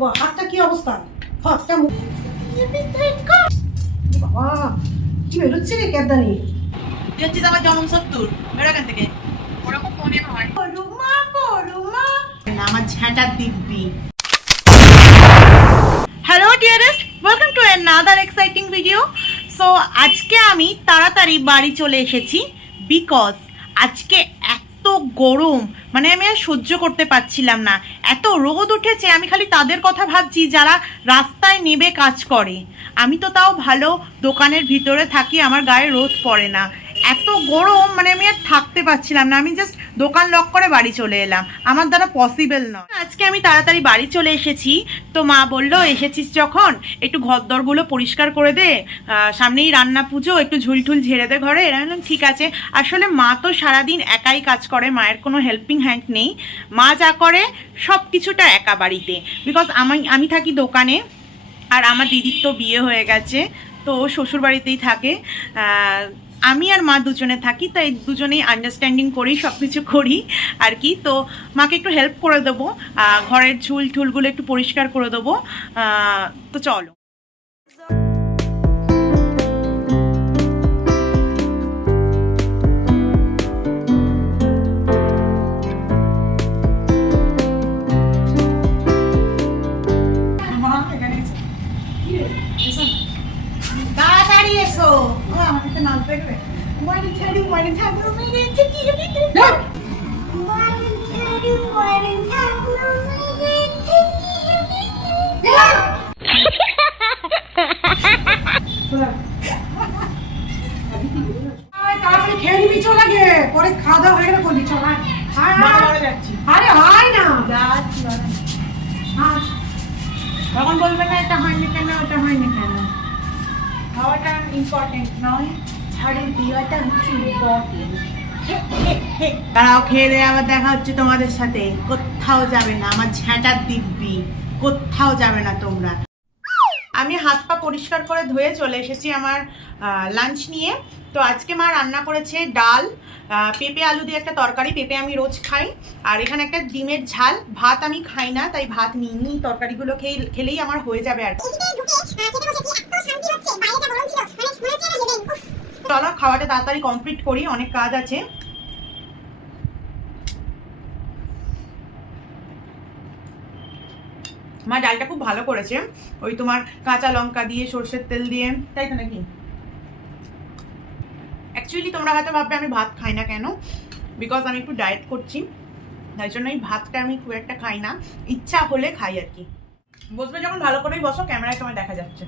পরবো হাতটা কি অবস্থা? হাতটা মুখ বাবা কি বেরোচ্ছে রে ক্যাবদানি তুই হচ্ছিস আমার জনম সত্তর বেরো থেকে। ওরকম হয় পরুমা পরুমা আমার ঝ্যাঁটার দিব্যি। Hello dearest welcome to another exciting video so আজকে আমি তাড়াতাড়ি বাড়ি চলে এসেছি বিকজ আজকে এত গরম। মানে আমি আর সহ্য করতে পারছিলাম না। এত রোদ উঠেছে, আমি খালি তাদের কথা ভাবছি, যারা রাস্তায় নেবে কাজ করে। আমি তো তাও ভালো দোকানের ভিতরে থাকি, আমার গায়ে রোদ পড়ে না। এত গরম মানে আমি আর থাকতে পারছিলাম না। আমি জাস্ট দোকান লক করে বাড়ি চলে এলাম। আমার দ্বারা পসিবল নয়। আজকে আমি তাড়াতাড়ি বাড়ি চলে এসেছি। তো মা বলল, এসেছিস যখন? একটু ঘরদরগুলো পরিষ্কার করে দে। সামনেই রান্না পুজো, একটু ঝুল ঠুল ঝেড়ে দে ঘরে। এরা ঠিক আছে। আসলে মা তো সারাদিন একাই কাজ করে, মায়ের কোনো হেল্পিং হ্যান্ড নেই। মা যা করে সব কিছুটা একা বাড়িতে। বিকজ আমি আমি থাকি দোকানে, আর আমার দিদির তো বিয়ে হয়ে গেছে, তো শ্বশুর বাড়িতেই থাকে। আমি আর মা দুজনে থাকি, তাই দুজনেই আন্ডারস্ট্যান্ডিং করি সব কিছু করি আর কি। তো মাকে একটু হেল্প করে দেবো ঘরের ঝুল ঠুলগুলো একটু পরিষ্কার করে দেবো তো চলো। তাড়াতাড়ি খেয়ে নিবি চল আগে। পরে খাওয়া দাওয়া হয়ে গেলে করবি চল আয়। আয়, আয়, আয়। যাচ্ছি। আরে আয় না। তখন বলবে না এটা হয়নি কেন? ওটা হয়নি কেন? খাওয়াটা ইম্পর্টেন্ট নয়। দেওয়াটা হচ্ছে ইম্পর্টেন্ট তারাও খেয়ে দিয়ে আবার দেখা হচ্ছে তোমাদের সাথে। কোথাও যাবে না আমার ঝ্যাঁটার দিব্যি। কোথাও যাবে না তোমরা। আমি হাত পা পরিষ্কার করে ধুয়ে চলে এসেছি আমার লাঞ্চ নিয়ে। তো আজকে মা রান্না করেছে ডাল পেঁপে আলু দিয়ে একটা তরকারি পেঁপে আমি রোজ খাই। আর এখানে একটা ডিমের ঝাল ভাত আমি খাই না তাই ভাত নিই নি তরকারিগুলো খেয়ে খেলেই আমার হয়ে যাবে আর কি। চলো খাওয়াটা তাড়াতাড়ি কমপ্লিট করি অনেক কাজ আছে। মা ডালটা খুব ভালো করেছে। ওই তোমার কাঁচা লঙ্কা দিয়ে সর্ষের তেল দিয়ে। তাই তো নাকি? অ্যাকচুয়ালি তোমরা হয়তো ভাববে আমি ভাত খাই না কেন? বিকজ আমি একটু ডায়েট করছি। তাই জন্য এই ভাতটা আমি খুব একটা খাই না। ইচ্ছা হলে খাই আর কি। বসবে যখন ভালো করেই বসো ক্যামেরায় তোমায় দেখা যাচ্ছে।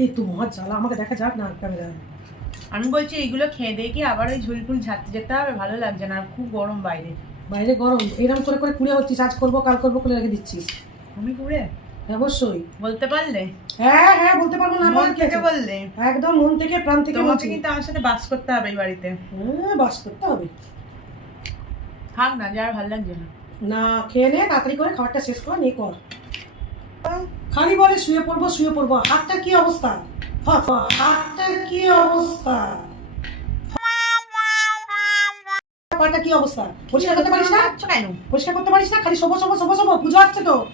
এই তোমার জ্বালা আমাকে দেখা যাক না ক্যামেরায়। আমি বলছি এইগুলো খেয়ে দিয়ে কি আবার ওই ঝুল ফুল ঝাড়তে যেতে হবে ভালো লাগছে না আর খুব গরম বাইরে। বাইরে গরম এরকম করে করে কুড়ে হচ্ছিস আজ করব কাল করব করে রেখে দিচ্ছিস। আমি ঘুরে? অবশ্যই। বলতে পারলে? হ্যাঁ হ্যাঁ বলতে পারব না মন থেকে বললে? একদম মন থেকে প্রাণ থেকে তোমাকে কিন্তু আমার সাথে বাস করতে হবে এই বাড়িতে। হ্যাঁ বাস করতে হবে। থাক না যার ভালো লাগছে না। না খেয়ে নে তাড়াতাড়ি করে খাবারটা শেষ কর নিয়ে কর। খালি বলে শুয়ে পড়ব শুয়ে পড়ব। হাতটা কি অবস্থা? হাত- হাতটা কি অবস্থা? হাতটা কি অবস্থা? পরিষ্কার করতে পারিস না? কেন পরিষ্কার করতে পারিস না? খালি শোবো শোবো শোবো শোবো। পুজো আসছে তো।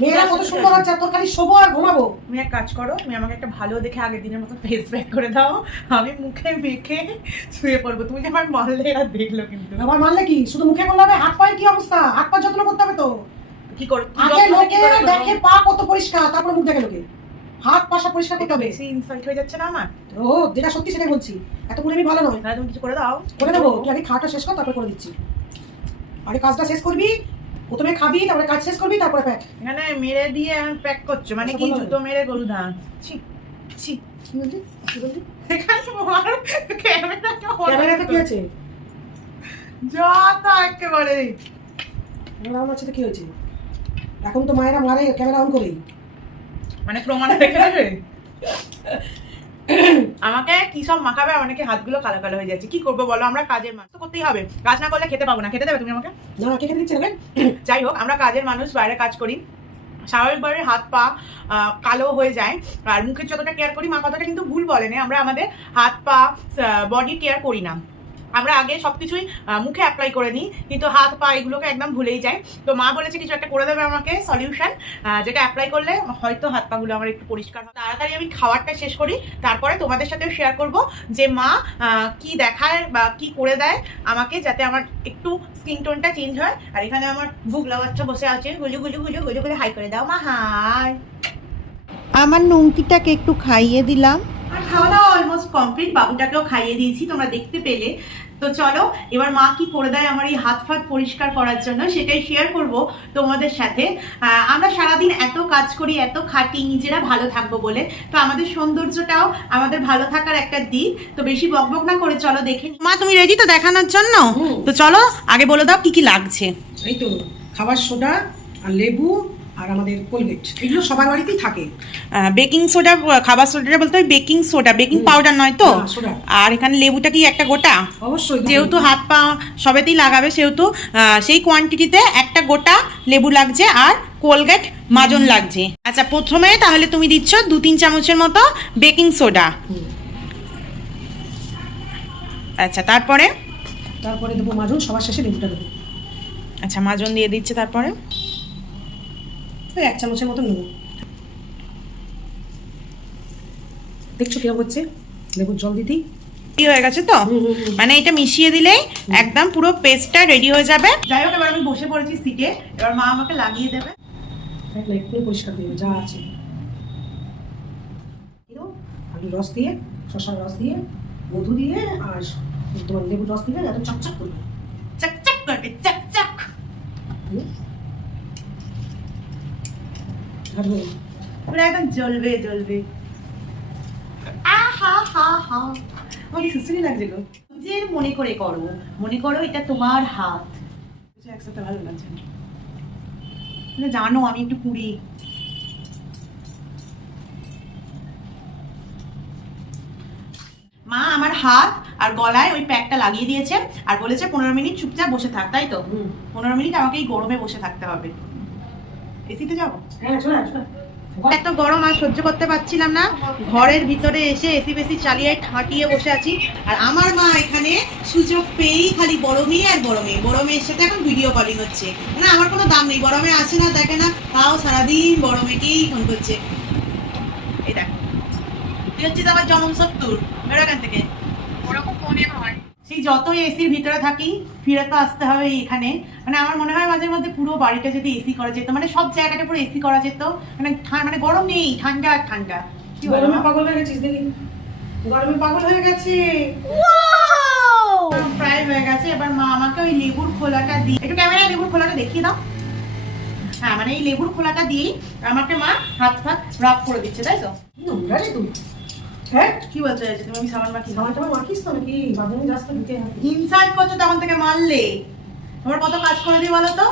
মেয়েরা কত সুন্দর হচ্ছে তোর খালি শোবো আর ঘুমাবো। তুমি এক কাজ করো তুমি আমাকে একটা ভালো দেখে আগের দিনের মতো ফেস প্যাক করে দাও। আমি মুখে মেখে শুয়ে পড়ব। তুমি আমার মারলে আর দেখল কিন্তু। আবার মানলে কি? শুধু মুখে করলে হবে? হাত পায়ের কি অবস্থা? হাত পা যত্ন করতে হবে তো। কি করো? আগে লোকে? দেখে পা কত পরিষ্কার তারপর মুখ দেখে লোকে। হাত পাশা পরিষ্কার করতে হবে। বেশি ইনসাল্ট হয়ে যাচ্ছে না আমার? ও যেটা সত্যি সেটাই বলছি। এত করে আমি ভালো নয়। তুমি কিছু করে দাও। করে দেবো। তুই আগে খাওয়াটা শেষ কর তারপরে করে দিচ্ছি। আগে কাজটা শেষ করবি প্রথমে খাবি তারপরে কাজ শেষ করবি তারপরে প্যাক এখানে মেরে দিয়ে প্যাক করছ মানে কি আচ্ছা, জুতো মেরে গরু ধান ছি ছি কি বললি? এখানে মার ক্যামেরাটা ক্যামেরাতে কি আছে? যা তা একেবারে আছে তো কি হয়েছে? এখন তো মায়েরা মারে ক্যামেরা অন করেই। মানে প্রমাণ রেখে দেবে? আমাকে কি সব মাখাবে? অনেকে হাতগুলো কালো কালো হয়ে যাচ্ছে। কি করব বলো? আমরা কাজের মানুষ। তো করতেই হবে। কাজ না করলে খেতে পাবো না। খেতে দেবে তুমি আমাকে? না কে খেতে দিচ্ছে না যাই হোক আমরা কাজের মানুষ বাইরে কাজ করি। স্বাভাবিকভাবে হাত পা আহ, কালো হয়ে যায়। আর মুখের যতটা কেয়ার করি মা কথাটা কিন্তু ভুল বলেনি। আমরা আমাদের হাত পা বডি কেয়ার করি না। আমরা আগে সব কিছুই মুখে অ্যাপ্লাই করে নিই, কিন্তু হাত, পা এগুলোকে একদম ভুলেই যাই। তো মা বলেছে কিছু একটা করে দেবে আমাকে সলিউশন যেটা অ্যাপ্লাই করলে হয়তো হাত পাগুলো আমার একটু পরিষ্কার হবে তাড়াতাড়ি আমি খাবারটা শেষ করি, তারপরে তোমাদের সাথেও শেয়ার করব যে মা কি দেখায় বা কি করে দেয় আমাকে যাতে আমার একটু স্কিন টোনটা চেঞ্জ হয়। আর এখানে আমার ভুগলা বাচ্চা বসে আছে। গুলু গুলু গুলু গুলু গুলু হাই করে দাও। মা হাই আমার নুঙ্কিটাকে একটু খাইয়ে দিলাম। আর খাওয়া দাওয়া অলমোস্ট কমপ্লিট বাবুটাকেও খাইয়ে দিয়েছি তোমরা দেখতে পেলে। তো চলো এবার মা কি করে দেয় আমার এই হাত ফাত পরিষ্কার করার জন্য সেটাই শেয়ার করব তোমাদের সাথে। আমরা সারাদিন এত কাজ করি এত খাটি নিজেরা ভালো থাকব বলে। তো আমাদের সৌন্দর্যটাও আমাদের ভালো থাকার একটা দিক। তো বেশি বকবক না করে চলো দেখে মা তুমি রেডি তো দেখানোর জন্য? তো চলো আগে বলে দাও কি কি লাগছে। এই তো খাবার সোডা আর লেবু আর আমাদের কোলগেট এগুলো সবার বাড়িতেই থাকে। বেকিং সোডা খাবার সোডাটা বলতে হয় বেকিং সোডা বেকিং পাউডার নয় তো? আর এখানে লেবুটা কি একটা গোটা? অবশ্যই যেহেতু হাত পা সবেতেই লাগাবে সেহেতু সেই কোয়ান্টিটিতে একটা গোটা লেবু লাগছে আর কোলগেট মাজন লাগছে। আচ্ছা প্রথমে তাহলে তুমি দিচ্ছ দু তিন চামচের মতো বেকিং সোডা আচ্ছা তারপরে? তারপরে দেবো মাজুন সবার শেষে লেবুটা দেবো। আচ্ছা মাজন দিয়ে দিচ্ছে তারপরে। ওই এক চামচের মতো নেব দেখছ কীরকম হচ্ছে? লেবুর জল দিতেই। কি হয়ে গেছে তো। মানে এটা মিশিয়ে দিলেই একদম পুরো পেস্টটা রেডি হয়ে যাবে। যাই হোক এবার আমি বসে পড়েছি সিটে। এবার মা আমাকে লাগিয়ে দেবে। পরিষ্কার দেবে যা আছে। আমি রস দিয়ে শশার রস দিয়ে মধু দিয়ে আর তোমার লেবুর রস দিলে এত চকচক করবে। চকচক করবে চকচক। হুম? পুরো একদম জ্বলবে জ্বলবে। আহা হা হা আমার লাগছে গো নিজের মনে করে করো। মনে করো এটা তোমার হাত। একসাথে ভালো লাগছে না। জানো আমি একটু পুরি মা আমার হাত আর গলায় ওই প্যাকটা লাগিয়ে দিয়েছে আর বলেছে পনেরো মিনিট চুপচাপ বসে থাক তাই তো? হুম। পনেরো মিনিট আমাকে এই গরমে বসে থাকতে হবে। এসিতে যাব? হ্যাঁ শোনা শোনা। এত গরম আর সহ্য করতে পারছিলাম না। ঘরের ভিতরে এসে এসি বেসি চালিয়ে ঠাঁটিয়ে বসে আছি। আর আমার মা এখানে সুযোগ পেয়েই খালি মেয়ে আর মেয়ে বড় মেয়ের সাথে এখন ভিডিও কলিং হচ্ছে। মানে আমার কোনো দাম নেই। মেয়ে আসে না দেখে না তাও সারাদিন বড় মেয়েকেই ফোন করছে। এই দেখো। তুই হচ্ছিস আমার জনম সত্তর। বেরো থেকে। ওরকম মনে হয়। সেই যতই এসির ভিতরে থাকি ফিরে তো আসতে হবে এখানে। মানে আমার মনে হয় মাঝে মধ্যে পুরো বাড়িটা যদি এসি করা যেত মানে সব জায়গাটা পুরো এসি করা যেত। মানে মানে গরম নেই ঠান্ডা আর ঠান্ডা গরমে পাগল হয়ে গেছিস দেখি। গরমে পাগল হয়ে গেছে। প্রায় হয়ে গেছে এবার মা আমাকে ওই লেবুর খোলাটা দিয়ে একটু ক্যামেরায় লেবুর খোলাটা দেখিয়ে দাও। হ্যাঁ মানে এই লেবুর খোলাটা দিয়েই আমাকে মা হাত ফাত রাফ করে দিচ্ছে তাই তো? নোংরা রে হ্যাঁ? কি বলতে চাইছো? তুমি আমি মাখি সামান্য টামার মাখিস তো নাকি? বাদামি যাস তো দিতে হবে করছ তখন থেকে মারলে। তোমার কত কাজ করে দিই বলো তো?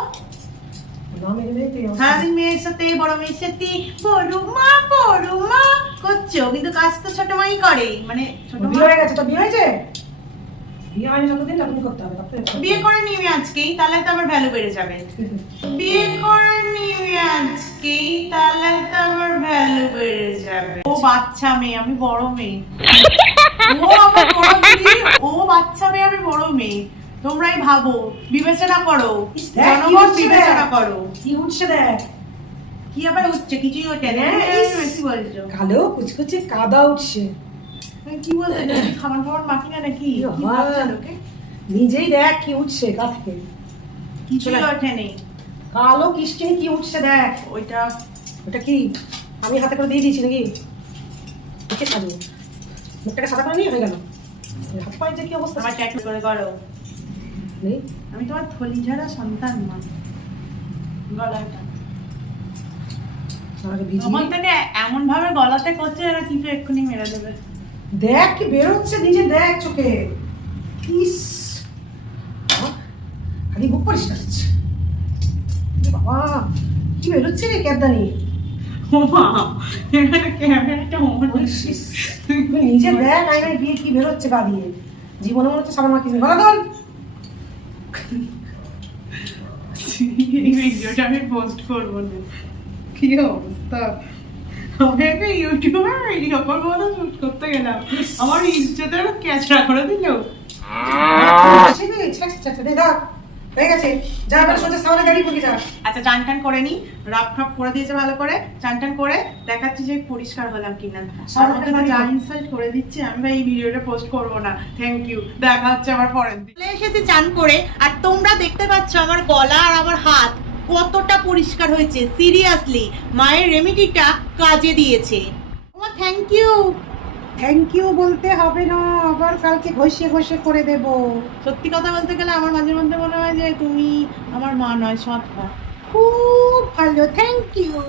না মেরে মেরে তুই অবস্থা। সারাদিন মেয়ের সাথে বড় মেয়ের সাথে। বড় মা বড় মা। করছ কিন্তু কাজ তো ছোট মাই করে। মানে ছোট বিয়ে মা হয়ে গেছে তো বিয়ে হয়েছে? বিয়ে হয়নি যতদিন ততদিন করতে হবে ততদিন করতে হবে। বিয়ে করে নিবি আজকেই তাহলে তো আমার ভ্যালু বেড়ে যাবে। বিয়ে করে নিবি আজকেই তাহলে তো আমার ভ্যালু বেড়ে ও বাচ্চা মেয়ে আমি বড় মেয়ে। ও আমার বড় দিদি ও বাচ্চা মেয়ে আমি বড় মেয়ে। তোমরাই ভাবো বিবেচনা করো জনগণ বিবেচনা করো। কি উঠছে দেখ? কি আবার হচ্ছে? কিছুই ওঠে না। বেশি বলছো। কালো কুচকুচে কাদা উঠছে। কি খাবার খাবার মাখি না নাকি? নিজেই দেখ কি উঠছে গা থেকে। কিছুই। ওঠে নেই। কালো কিস্টিন কি উঠছে দেখ। ওইটা ওটা কি? আমি হাতে করে দিয়ে দিয়েছি নাকি? ওকে সাজবো মুখটাকে সাদা করে নিয়ে হয়ে গেল। হাত পায়ের যে কি অবস্থা? আমার ট্যাটু করে করো আমি তোমার থলি ঝাড়া সন্তান মা। গলাটা তখন থেকে এমন ভাবে গলাতে করছে যেন কিছু এক্ষুনি মেরে দেবে। দেখ কি বেরোচ্ছে নিজে দেখ চোখে। ইস। আহ, খালি মুখ পরিষ্কার হচ্ছে। বাবা কি বেরোচ্ছে রে ক্যাবদানি দেখ পোস্ট করব কি অবস্থা ইউটিউবে শুট করতে গেলাম আমার ইজ্জতের ক্যাচড়া করে দিল আসিনি ছে, ছে, ছে, ছে, দে, ধর। হয়ে গেছে। যা এবার সোজা সামনে গাড়ি পড়ে যা। আচ্ছা চান টান করে নি। ফাপ করে দিয়েছে ভালো করে। চান টান করে দেখাচ্ছি যে পরিষ্কার হলাম কিনা আমাকে তো যা ইনসাল্ট করে দিচ্ছে আমি ভাই এই ভিডিওটা পোস্ট করব না। থ্যাংক ইউ দেখা হচ্ছে আবার পরের দিন। চলে এসেছি চান করে আর তোমরা দেখতে পাচ্ছ আমার গলা আর আমার হাত কতটা পরিষ্কার হয়েছে। সিরিয়াসলি মায়ের রেমিডিটা কাজে দিয়েছে। তোমার থ্যাংক ইউ থ্যাংক ইউ বলতে হবে না আবার কালকে ঘষে ঘষে করে দেব। সত্যি কথা বলতে গেলে আমার মাঝে মধ্যে মনে হয় যে তুমি আমার মা নয় সৎ মা। খুব ভালো থ্যাংক ইউ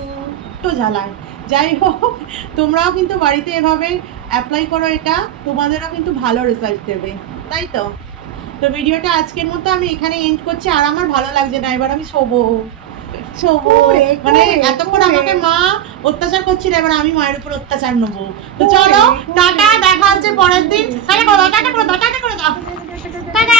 তো জ্বালায়। যাই হোক তোমরাও কিন্তু বাড়িতে এভাবে অ্যাপ্লাই করো এটা তোমাদেরও কিন্তু ভালো রেজাল্ট দেবে। তাই তো? তো ভিডিওটা আজকের মতো আমি এখানে এন্ড করছি আর আমার ভালো লাগছে না এবার আমি শোবো। মানে এতক্ষণ আমাকে মা অত্যাচার করছিল এবার আমি মায়ের উপর অত্যাচার নেব। তো চলো। টাটা দেখা হচ্ছে পরের দিন। টাটা করে দাও টাটা করে দাও টাটা করে দাও। টাটা।